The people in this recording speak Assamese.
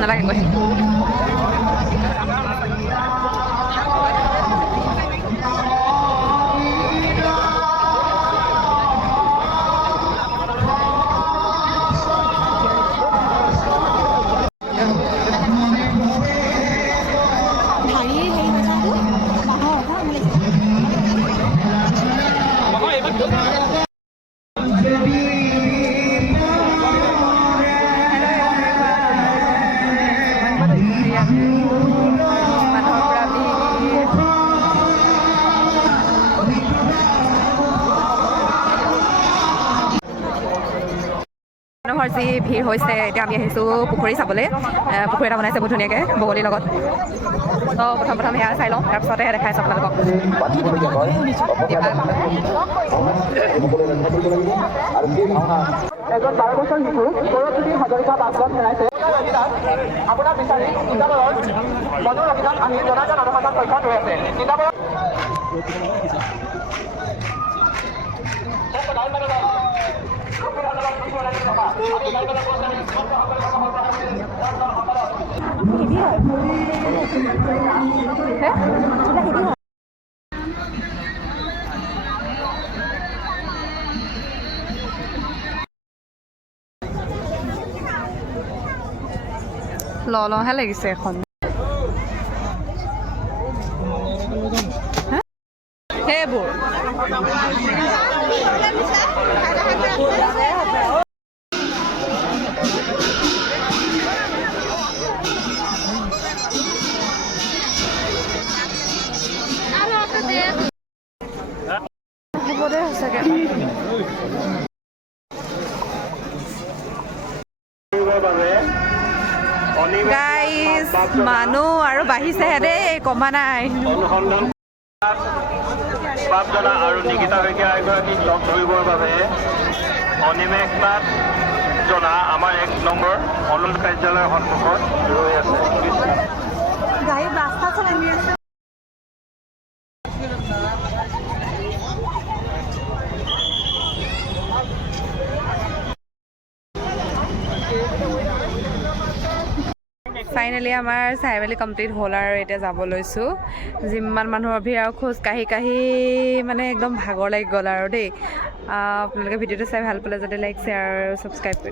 নালাগে গৈ মানুহৰ যি ভিৰ হৈছে এতিয়া আমি আহিছোঁ পুখুৰী চাবলৈ পুখুৰী এটা বনাইছে বহুত ধুনীয়াকৈ বগলীৰ লগত তো প্ৰথম সেয়া চাই লওঁ তাৰপিছতে দেখাইছোঁ আপোনালোকক এজন 12 বছৰ শিশু সৰস্বতী হাজৰিকা বাছখন হেৰাইছে আপোনাক বিচাৰি তিতাবৰৰ মধুৰ অভিযান আমি জনাজাত অনুসন্ধান কক্ষত ৰৈ আছে তিতাবৰৰ লহে লাগিছে এখন সেইবোৰ গাইজ মানুহ আৰু বাঢ়িছেহে দেই কমা নাই জনা আৰু নিকিতা শইকীয়া এগৰাকীক লগ ধৰিবৰ বাবে অনিমেষ নাথ জনা আমাৰ 1 নম্বৰ অনুৰোধ কাৰ্যালয়ৰ সন্মুখত ৰৈ আছে ফাইনেলি আমাৰ চাই মেলি কমপ্লিট হ'ল আৰু এতিয়া যাব লৈছোঁ যিমান মানুহৰ ভিৰ আৰু খোজ কাঢ়ি মানে একদম ভাগৰ লাগি গ'ল আৰু দেই আপোনালোকে ভিডিঅ'টো চাই ভাল পালে যদি লাইক শ্বেয়াৰ আৰু ছাবস্ক্ৰাইব কৰি